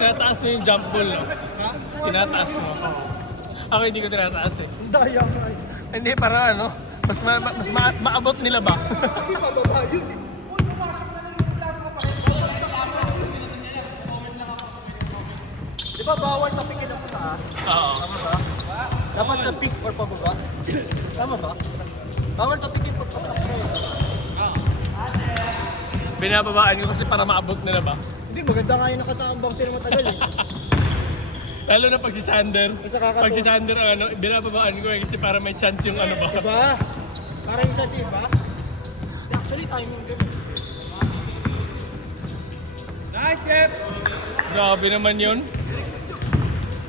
tinataas mo yung jump ball, no? Tinataas mo. Ako hindi ko tinataas eh. Daya nga eh. Hindi, para ano, mas maabot nila ba? Hindi bababa yun eh. Uy, pumasok na lang yung laro ka pa rin. Di ba bawal tapikin ang pataas? Oo. Tama ba? Dapat sa peak or pababa? Tama ba? Bawal tapikin pag pataas. Binababaan ko kasi para maabot nila ba? Hindi, maganda nga yung nakataambang sila matagal eh. Lalo na pag si Sander. Basta kakatuwa. Pag si Sander ang ano, binababaan ko eh kasi para may chance yung ano ba. Diba? Para yung chance iba? Actually, timing din. Nice, Chef! Grabe naman yun.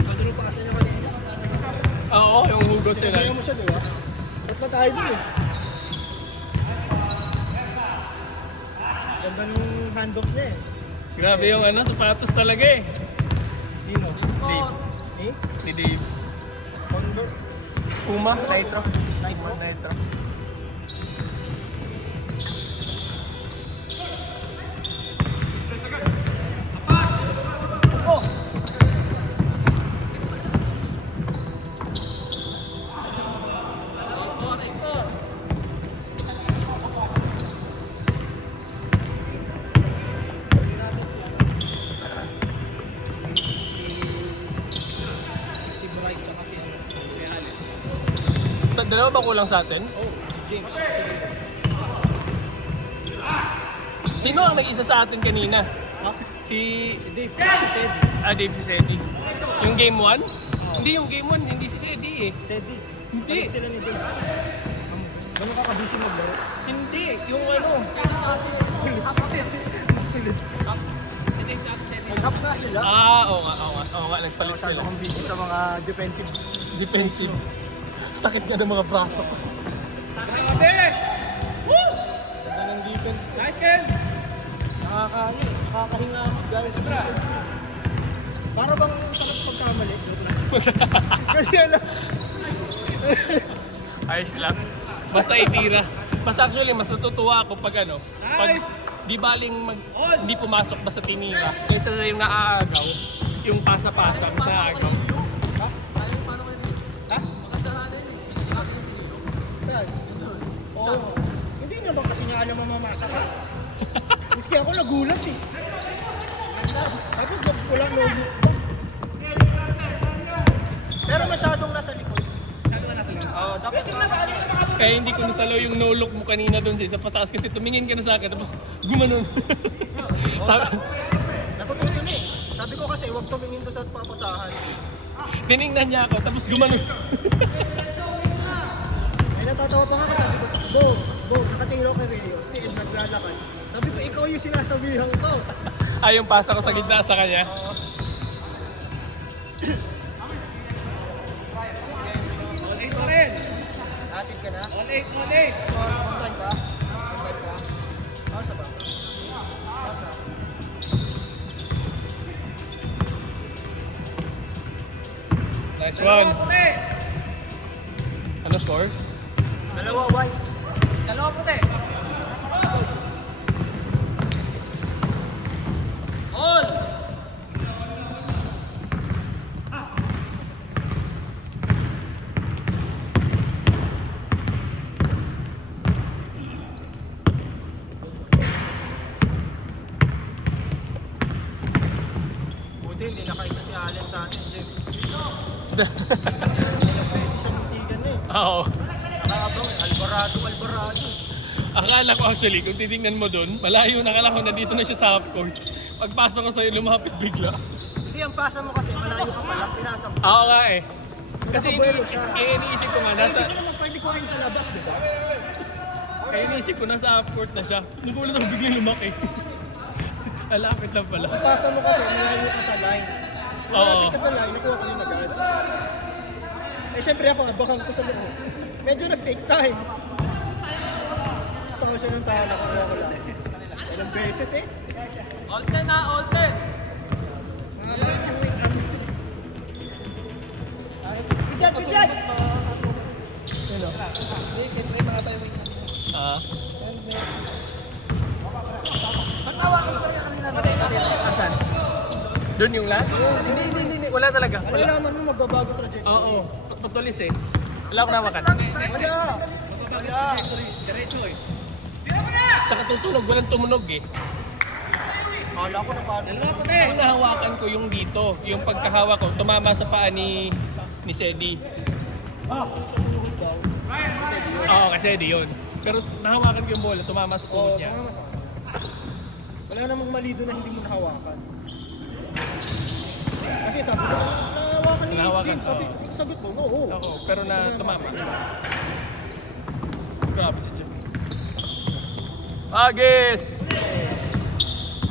Madalo pa kasi niya kanina. Oo, yung hugot sila. Kaya mo siya, di ba? Ba't ba tayo dun eh? Ganda nung handoff niya eh. Grabe yung ano, sapatos talaga eh. Dino. Dave. Eh? Ni Dave. Condor. Puma, Nitro. Nitro. Nitro. Oh! Si Bright tsaka si Reales. Dalawa ba kulang sa atin? Oh, James. Sino ang nag-isa sa atin kanina? Ha? Si Si Dave. Si Sedi. Dave si Sedi. Yung game 1? Hindi yung game 1, hindi si Sedi eh. Sedi. Hindi. Balik sila ni Dave. Ganun ka kabisi maglaro. Hindi, yung ano. Nag-up na sila. Oo nga, nagpalit sila. Masyado kang busy sa mga defensive. Defensive. Sakit nga ng mga braso ko. Ganda ng defense. Nakakahinga dahil sa defense. Para bang sakit pagkamali. Kasi ano, Ayos lang. Basta itira. Basta actually, mas natutuwa ako pag ano, pag di baling hindi pumasok basta tinira. Kaysa na yung naaagaw, yung pasa-pasa, mas naaagaw. saan? Oo. Hindi naman kasi niya alam mamamasa ka. Miski ako nagulat eh. Tapos wala no look pa. Pero masyadong nasa likod. Oo, dapat Kaya hindi ko nasalaw yung no-look mo kanina doon sa pataas kasi tumingin ka na sa akin tapos gumanon. Sabi, Napagulo na eh. Sabi ko kasi huwag tumingin ko sa papasahan. tiningnan niya ako tapos gumanon. Ay natatawa pa nga kasi sabi ko, Bo, nakatingin ako kay Reo, si Ed naglalakad. Sabi ko, ikaw yung sinasabihan ko. Yung pasa ko sa gitna sa kanya. Oo. Atid ka na? On 8. On time ba? Pausa ba? Pausa. Nice one. Ano score? Dalawa white. Dalawa puti. On! Buti hindi nakaisa si Allen sa atin, Jim. Ilang beses siya muntikan na eh. Oo. Nakakabang eh, Alvarado. Akala ko actually, kung titingnan mo doon, malayo na akala ko nandito na siya sa half court. Pagpasok ko sa'yo, lumapit bigla. Hindi, ang pasa mo kasi malayo ka pa lang, pinasa mo. Oo nga eh. Kasi Nakabuelo siya. iniisip ko nga, nasa, Hindi ko naman pwede kuhain sa labas, di ba? kaya iniisip ko nasa half court na siya. Nagulat ako biglang lumaki. Alapit lang pala. Ang pasa mo kasi malayo ka sa line. Kung Oo. malapit ka sa line, nakuha ko yung agad. Eh syempre ako, abakang ko sa loob. Medyo nag-take time. Gusto ko siya ng tala, nakuha ko lang. Ilang beses eh. All 10 na, all 10! Mga beses yung wing up. Pidyan! Yun o. Hindi, may mga tayo wing up. Pagtawa ko na talaga kanina. Asan? Doon yung last? Hindi. Wala talaga. Ano Wala. naman mo magbabago trajectory? Oo. Patulis eh. Wala akong nawakan. Wala. Tsaka tutunog. Walang tumunog eh. Kala ko na paano. Ang nahawakan ko yung dito. Yung pagkahawak ko, tumama sa paa ni Sedi. Oo, kasi di yun. Pero nahawakan ko yung bola, tumama sa Oo, tuhod niya. wala namang mali doon na hindi mo nahawakan. Kasi sabi ko, nahawakan ni Nahawakan, Jim. Sabi, oo. sagot mo, oo. Oo, pero na tumama. Grabe si Jim. Agis!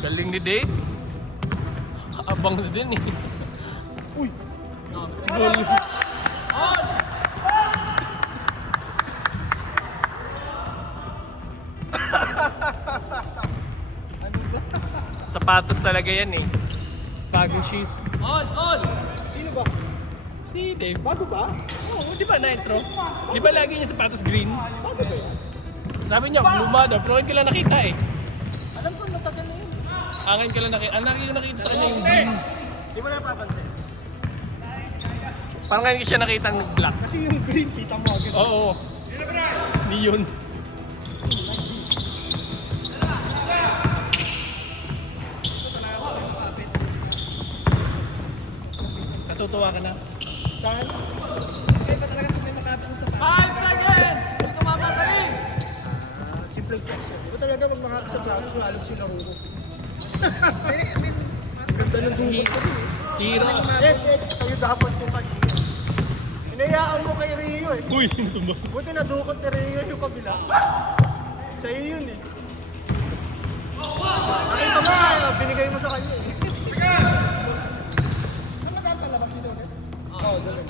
Galing ni Dave. Abang na din eh. Uy! Goal. Sapatos talaga yan eh. Bagong shoes. Sino ba? Si Dave. Bago ba? Oo, di ba na-intro? Di ba lagi niya sapatos green? Bago ba yan? Sabi niya, luma daw. Pero ngayon ko lang nakita eh. Alam ko, matagal na yun. Ngayon ko lang nakita. Ang nakita sa kanya yung green. Di mo na napapansin. Parang ngayon ko siya nakita ng black. Kasi yung green, kita mo agad. Oo. Ni yun. Natutuwa ka na? Saan? Kaya ba talaga kung may makapit sa pa? 5 seconds! Hindi tumama sa ring! Simple question. Di ba talaga pag makapit sa platos, lalong sila ruro? Ganda ng dukot ko. Hero. Sa'yo dapat yung kanina. Hinayaan mo kay Rio eh. Uy, tumba. Buti nadukot ni Rio yung kabila. Sa'yo yun eh. Nakita mo siya, binigay mo sa kanya eh. Ano ba dapat labas dito ulit? Oo, doon.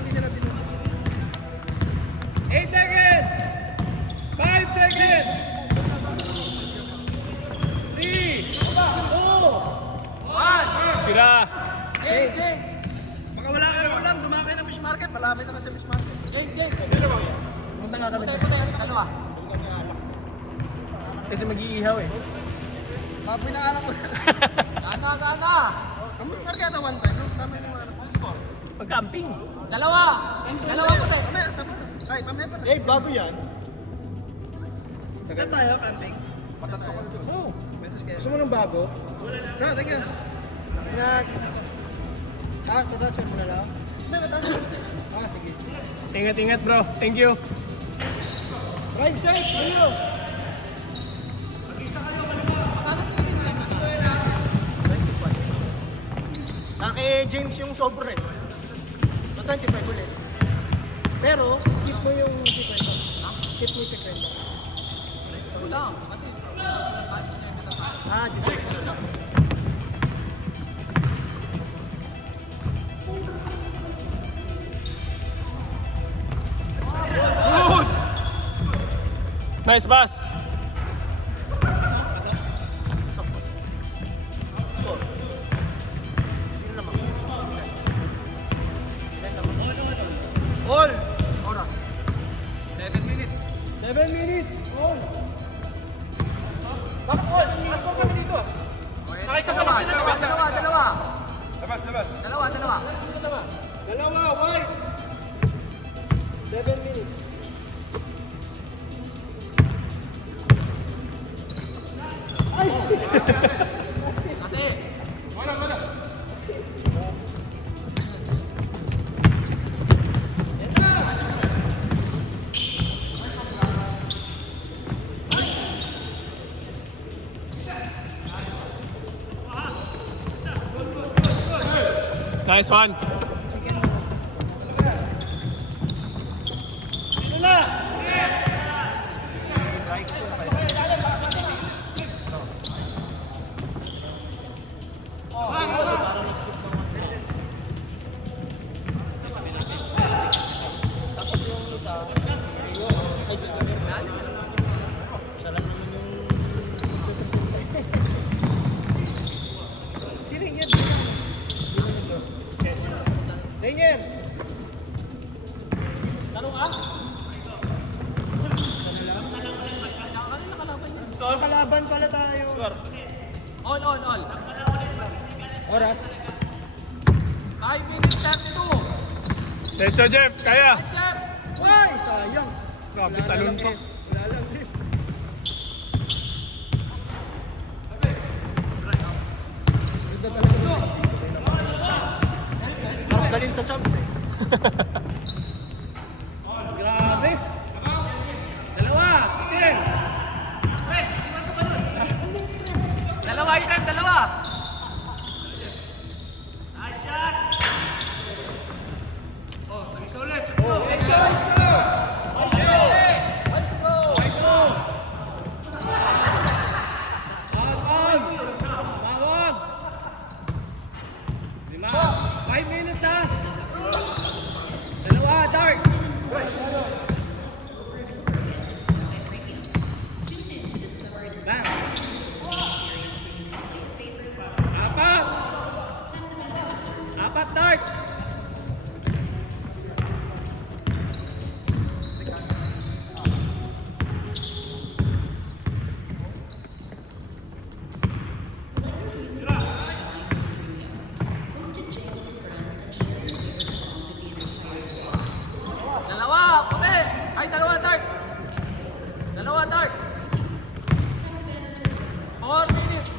Hindi na binigay. 8 seconds! 5 seconds! 3, 2, 1! Tira! James! Baka wala ka ng ulam, dumakay ng fish market. Malapit na sa fish market. James! Dito ba yan? Punta nga kami. Dalawa. Kasi mag-iihaw eh. Pinaalam ko. Gana! Kamu saan kaya one time? No? Sama yung mga score. Pag-camping. Dalawa ko tayo. Mamaya, sama na. Ay, mamaya pa na. Eh, bago yan. Saan tayo, camping? Patato ko dito. Oo. Gusto mo ng bago? Bro, thank you. Ingat. Tatasin mo na lang? Hindi, tatasin. Sige. Ingat-ingat bro. Thank you. Drive safe, kayo! Kay James yung sobre. 25 ulit. Pero, keep mo yung sekwento. Keep mo yung sekwento. Dito. Good! Nice pass. Score. Sino naman? All! Oras. 7 minutes. 7 minutes! All! Bakit all? Mas ko kami dito. Nakita ka lang. Dalawa, white! 7 minutes. Nice one. Tapos yung isa, siya lang naman yung... Sino yan? Daniel! Tanong ka? Kalaban pala tayo. All. Oras. 5 minutes 32. Let's go, Jeff. Kaya. Ay, sayang. Grabe, talon pa. Wala lang din. Harap dalhin sa champs eh. Grabe. Dalawa. Itin. Dalawa, Itin. Dalawa. Nice shot. Oh, tagis ulit. Tawag. 5 minutes ha. Dalawa, Dark. Bang. Apat. Apat, Dark. Dalawa, puti. Ay, dalawa, Dark. Dalawa, Dark. 4 minutes.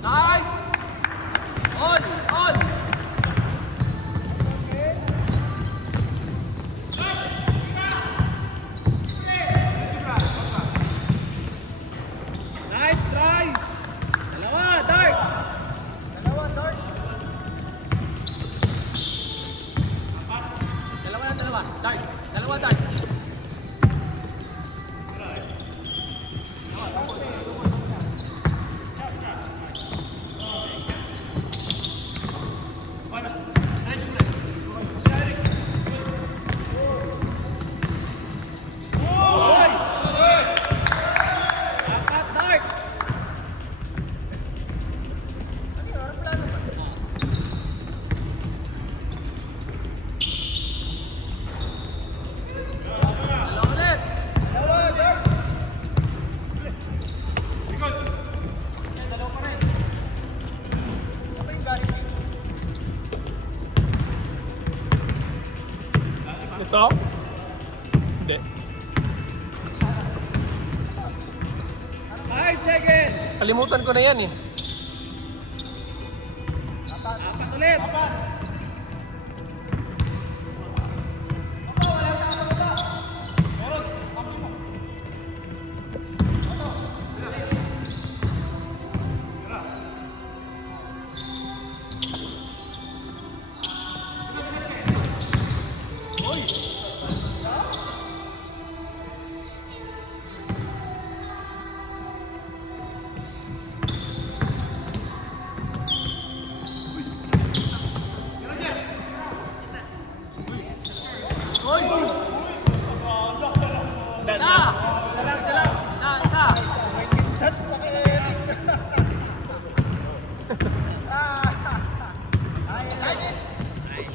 Nice. On. Nice try. Dalawa, Dark. Dalawa, Dark. Dalawa. Dark. Dalawa, Dark. Apat, Dark. Dalawa ulit. Dalawa, Dark. Ano yung galing? Ito? Hindi. 5 seconds. Kalimutan ko na yan eh. Apat ulit.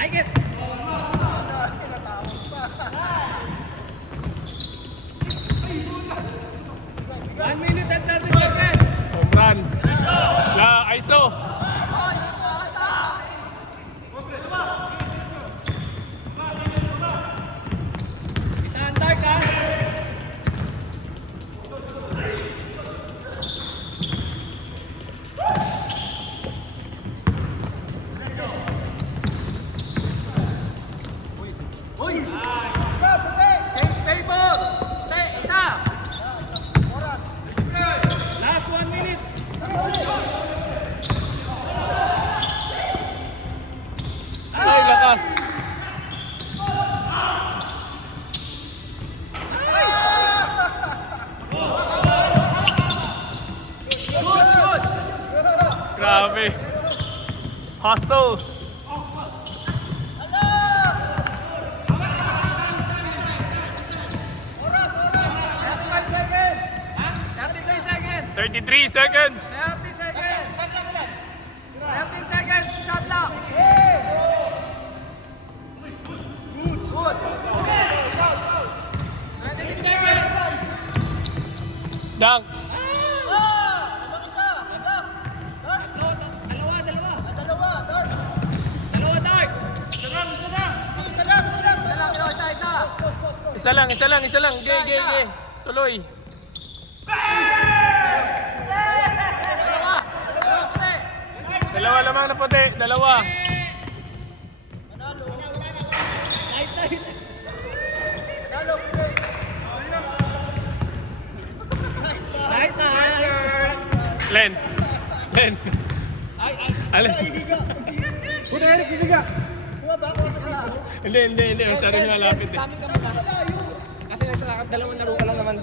Like it. 1 minute and 30 seconds. Home run. La, ISO. Isang Dark ha. Uy! Change table! Te, isa! Last 1 minute! Ay, lakas. Good! Grabe. Hustle. 35 33 seconds. 30 seconds. 30 seconds. Shot lock. Good. 30 seconds. Dunk. Ano isa? Ano? Dark. Dalawa. Dalawa, Dark. Dalawa, Dark. Isa lang. Dalawa, Isa lang. Gay. Tuloy. puti. Dalawa lamang na puti. Dalawa. Panalo. Night. Panalo, puti. Night. Len. Ay. Alin? Buti Eric, bibiga. Bumaba ako sa piso. Hindi. Masyadong malapit eh. Sa amin ka muna. Kasi nasa lakad, dalawang laro ka lang naman.